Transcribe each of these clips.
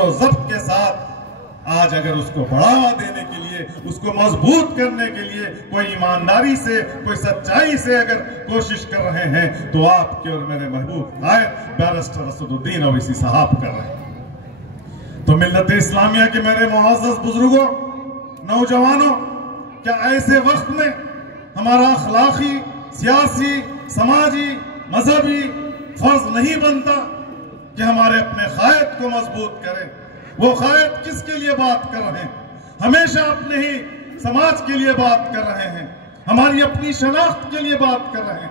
तो जब्त के साथ आज अगर उसको बढ़ावा देने के लिए, उसको मजबूत करने के लिए कोई ईमानदारी से, कोई सच्चाई से अगर कोशिश कर रहे हैं तो आपके और मेरे महबूब कायद बैरिस्टर असदुद्दीन ओवैसी साहब कर रहे हैं। तो मिल्लत इस्लामिया के मेरे मुअज़्ज़ज़ बुजुर्गों, नौजवानों, क्या ऐसे वक्त में हमारा अखलाकी, सियासी, समाजी, मजहबी फर्ज नहीं बनता कि हमारे अपने कायद को मजबूत करें? वो कायद किसके लिए बात कर रहे हैं? हमेशा अपने ही समाज के लिए बात कर रहे हैं, हमारी अपनी शनाख्त के लिए बात कर रहे हैं।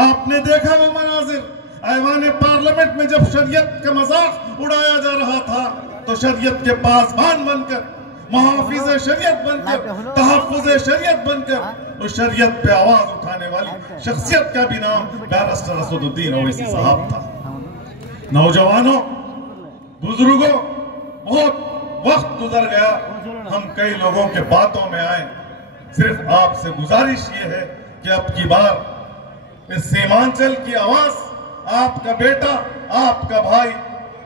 आपने देखा वो मनाजिर ऐवान पार्लियामेंट में जब शरीयत का मजाक उड़ाया जा रहा था तो शरीयत के पासबान बनकर, मुहाफिज शरीयत बनकर, तहफ्फुज शरीयत बनकर उस शरीयत पे आवाज उठाने वाली शख्सियत का भी नाम बैरिस्टर असदुद्दीन ओवैसी साहब था। नौजवानों, बुजुर्गों, बहुत वक्त गुजर गया, हम कई लोगों के बातों में आए। सिर्फ आपसे गुजारिश ये है कि अब की बार इस सीमांचल की आवाज आपका बेटा, आपका भाई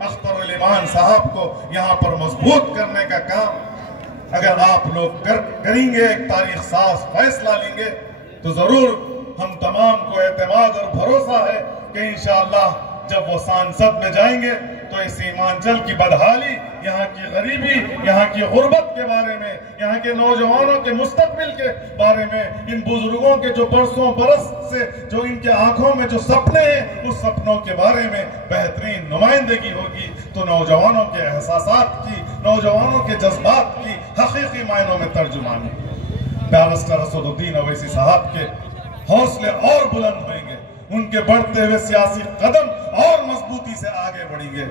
अख्तर ईमान साहब को यहाँ पर मजबूत करने का काम अगर आप लोग करेंगे, एक तारीख साज फैसला लेंगे तो जरूर हम तमाम को एतमाद और भरोसा है कि इंशाअल्लाह जब वो सांसद में जाएंगे तो इस सीमांचल की बदहाली, यहाँ की गरीबी, यहाँ की गुर्बत के बारे में, यहाँ के नौजवानों के मुस्तकबिल के बारे में, इन बुजुर्गों के जो बरसों बरस से जो इनके आंखों में जो सपने हैं, उस सपनों के बारे में बेहतरीन नुमाइंदगी होगी। तो नौजवानों के एहसासात की, नौजवानों के जज्बात की हकीकी मायनों में तर्जुमानी बैरिस्टर असदुद्दीन ओवैसी साहब के हौसले और बुलंद होंगे, उनके बढ़ते हुए सियासी कदम और मजबूती से आगे बढ़ेंगे,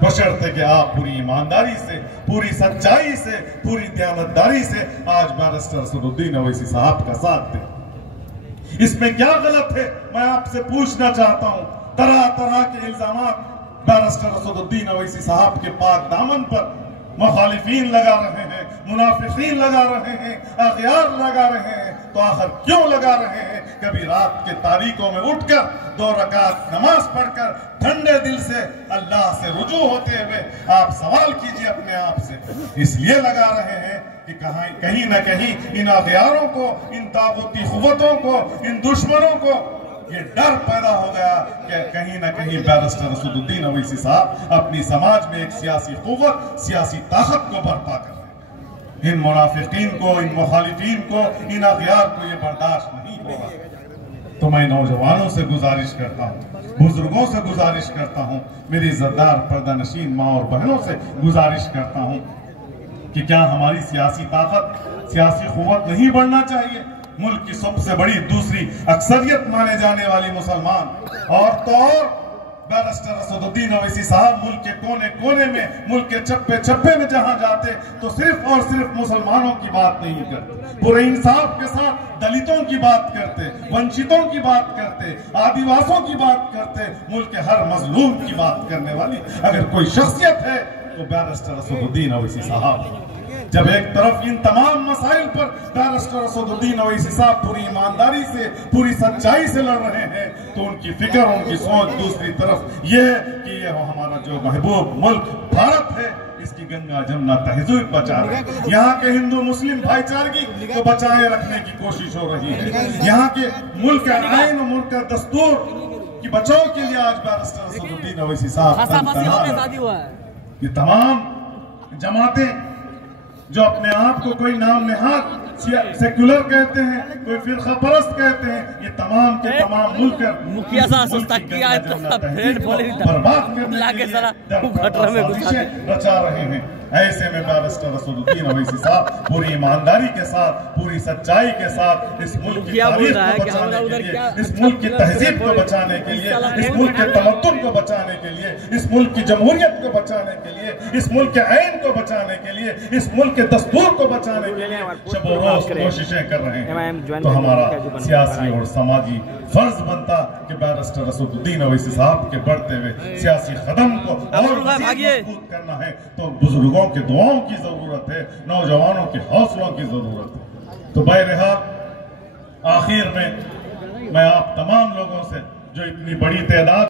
बशर्ते कि आप पूरी ईमानदारी से, पूरी सच्चाई से, पूरी दयानतदारी से आज बैरिस्टर असदुद्दीन ओवैसी साहब का साथ दें। इसमें क्या गलत है, मैं आपसे पूछना चाहता हूं। तरह तरह के इल्जामात बैरिस्टर असदुद्दीन ओवैसी साहब के पाक दामन पर मुखालिफीन लगा रहे हैं, मुनाफिकीन लगा रहे हैं, अग़यार लगा रहे हैं। तो आखिर क्यों लगा रहे हैं? कभी रात के तारीकों में उठकर 2 रकात नमाज पढ़कर ठंडे दिल से अल्लाह से रुजू होते हुए आप सवाल कीजिए अपने आप से। इसलिए लगा रहे हैं कि कहीं ना कहीं इन अग़यारों को, इन तागूती क़ुव्वतों को, इन दुश्मनों को ये डर पैदा हो गया कि कहीं ना कहीं बैरिस्टर असदुद्दीन ओवैसी साहब अपनी समाज में एक सियासी क़ुव्वत, सियासी ताकत को बर्पा कर रहे हैं। इन मुनाफिकीन को, इन मुखालिफीन को, इन अग़यार को ये बर्दाश्त नहीं होगा। तो मैं नौजवानों से गुजारिश करता हूँ, बुजुर्गों से गुजारिश करता हूँ, मेरी इज़्ज़तदार पर्दा नशीन माँ और बहनों से गुजारिश करता हूँ कि क्या हमारी सियासी ताकत, सियासी क़ुव्वत नहीं बढ़ना चाहिए? मुल्क की सबसे बड़ी दूसरी अक्सरियत माने जाने वाली मुसलमान और तो और बैरिस्टर असदुद्दीन ओवैसी साहब मुल्क के कोने कोने में, मुल्क के चप्पे चप्पे में जहां जाते तो सिर्फ और सिर्फ मुसलमानों की बात नहीं करते, पूरे इंसाफ के साथ दलितों की बात करते, वंचितों की बात करते, आदिवासियों की बात करते, मुल्क के हर मजलूम की बात करने वाली अगर कोई शख्सियत है तो बैरिस्टर असदुद्दीन ओवैसी साहब। जब एक तरफ इन तमाम मसाइल पर बैरिस्टर असदुद्दीन ओवैसी साहब पूरी ईमानदारी से, पूरी सच्चाई से लड़ रहे हैं तो उनकी फिक्र, उनकी सोच दूसरी तरफ यह है कि यह हमारा जो महबूब मुल्क भारत है, इसकी गंगा जमुना तहजीब बचा रहे हैं। यहाँ के हिंदू मुस्लिम भाईचारगी को बचाए रखने की कोशिश हो रही है। यहाँ के मुल्क का आईन और मुल्क का दस्तूर की बचाव के लिए आज बैरिस्टर असदुद्दीन ओवैसी साहब, ये तमाम जमातें जो अपने आप को कोई नाम नेहाद सेक्युलर कहते हैं, कोई फिरका परस्त कहते हैं, ये तमाम के तमाम मुल्क बर्बाद रचा रहे हैं। ऐसे में बैरिस्टर असदुद्दीन ओवैसी साहब पूरी ईमानदारी के साथ, पूरी सच्चाई के साथ इस मुल्क की तारीख को बचाने के लिए, इस मुल्क की तहजीब को बचाने के लिए, इस मुल्क के तमद्दुन को बचाने के लिए, इस मुल्क की जमहूरियत को बचाने के लिए, इस मुल्क के आईन को बचाने के लिए, इस मुल्क के दस्तूर को बचाने के लिए शब और रोज कोशिशें कर रहे हैं। तो हमारा सियासी और समाजी फर्ज बनता कि बैरिस्टर असदुद्दीन ओवैसी साहब के बढ़ते हुए सियासी कदम को और मजबूत करना है तो बुजुर्गों की दुआओं की जरूरत है, नौजवानों के हौसलों की जरूरत है। तो बहरहाल आखिर में मैं आप तमाम लोगों से जो इतनी बड़ी तादाद